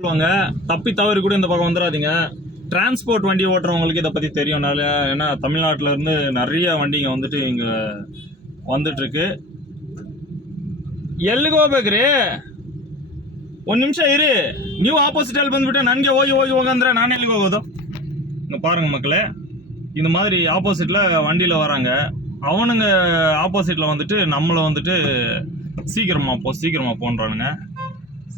சொல்லுவாங்க. தப்பி தவறி கூட இந்த பக்கம் வந்துடாதீங்க. டிரான்ஸ்போர்ட் வண்டி ஓட்டுறவங்களுக்கு இதை பற்றி தெரியும். ஏன்னா தமிழ்நாட்டில் இருந்து நிறைய வண்டிங்க வந்துட்டு இங்கே வந்துட்டுருக்கு. ಎಲ್ಲಿಗೆ ಹೋಗ್ಬೇಕ್ರಿ? ಒಂದು ನಿಮಿಷ ಇರಿ. ನೀವು ಆಪೋಸಿಟಲ್ಲಿ ಬಂದುಬಿಟ್ಟು ನನಗೆ ಹೋಗಿ ಹೋಗಿ ಹೋಗಂದ್ರೆ ನಾನು ಎಲ್ಲಿಗೆ ಹೋಗೋದು? இங்கே பாருங்கள் மக்களே, இந்த மாதிரி ஆப்போசிட்டில் வண்டியில் வராங்க. அவனுங்க ஆப்போசிட்டில் வந்துட்டு நம்மளை வந்துட்டு சீக்கிரமாக போன்றானுங்க.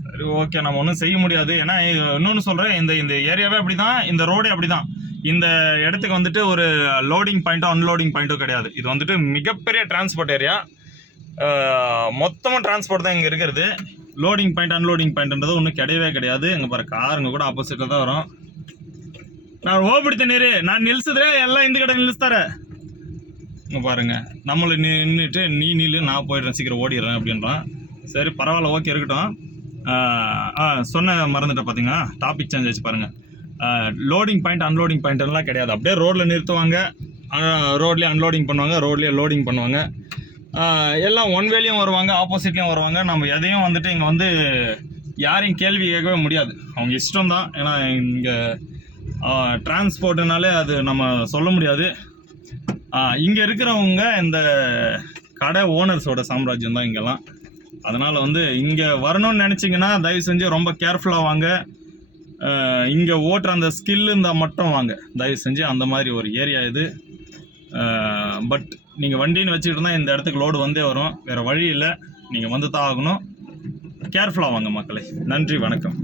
சரி, ஓகே, நம்ம ஒன்றும் செய்ய முடியாது. ஏன்னா இன்னொன்று சொல்கிறேன், இந்த ஏரியாவே அப்படி தான், இந்த ரோடே அப்படி தான். இந்த இடத்துக்கு வந்துட்டு ஒரு லோடிங் பாயிண்ட்டோ அன்லோடிங் பாயிண்ட்டோ கிடையாது. இது வந்துட்டு மிகப்பெரிய டிரான்ஸ்போர்ட் ஏரியா. மொத்தமாக டிரான்ஸ்போர்ட் தான் இங்கே இருக்கிறது. லோடிங் பாயிண்ட் அன்லோடிங் பாயிண்ட்ன்றது ஒன்றும் கிடையவே கிடையாது. இங்கே பாரு, காருங்க கூட ஆப்போசிட்டில் தான் வரும். நான் ಹೋಗ್ಬಿಡ್ತೀನಿ ರೀ, ನಾನು ನಿಲ್ಸಿದ್ರೆ ಎಲ್ಲ ಹಿಂದ್ಗಡೆ ನಿಲ್ಲಿಸ್ತಾರೆ. இங்கே பாருங்கள், நம்மளை நின்றுட்டு நீ நில்லு, நான் போயிடுறேன், சீக்கிரம் ஓடிடுறேன் அப்படின்றான். சரி, பரவாயில்ல, ஓகே, இருக்கட்டும். சொன்ன மறந்துட்டேன் பார்த்தீங்கன்னா, டாபிக் சேஞ்ச் ஆச்சு பாருங்கள். லோடிங் பாயிண்ட் அன்லோடிங் பாயிண்ட்லாம் கிடையாது. அப்படியே ரோட்டில் நிறுத்துவாங்க, ரோட்லேயே அன்லோடிங் பண்ணுவாங்க, ரோட்லேயே லோடிங் பண்ணுவாங்க. எல்லாம் ஒன் வேலையும் வருவாங்க, ஆப்போசிட்லேயும் வருவாங்க. நம்ம எதையும் வந்துட்டு இங்கே வந்து யாரையும் கேள்வி கேட்கவே முடியாது. அவங்க இஷ்டம் தான். ஏன்னா இங்கே டிரான்ஸ்போர்ட்டுனாலே அது நம்ம சொல்ல முடியாது. இங்கே இருக்கிறவங்க இந்த கடை ஓனர்ஸோட சாம்ராஜ்யம் தான் இங்கெல்லாம். அதனால் வந்து இங்கே வரணும்னு நினச்சிங்கன்னா தயவு செஞ்சு ரொம்ப கேர்ஃபுல்லாக வாங்க. இங்கே ஓட்டுற அந்த ஸ்கில் இருந்தால் மட்டும் வாங்க தயவு செஞ்சு. அந்த மாதிரி ஒரு ஏரியா இது. பட் நீங்கள் வண்டின்னு வச்சுக்கிட்டு இருந்தால் இந்த இடத்துக்கு லோடு வந்தே வரும். வேறு வழி இல்லை, நீங்கள் வந்து தான் ஆகணும். கேர்ஃபுல்லாக வாங்க மக்களே. நன்றி, வணக்கம்.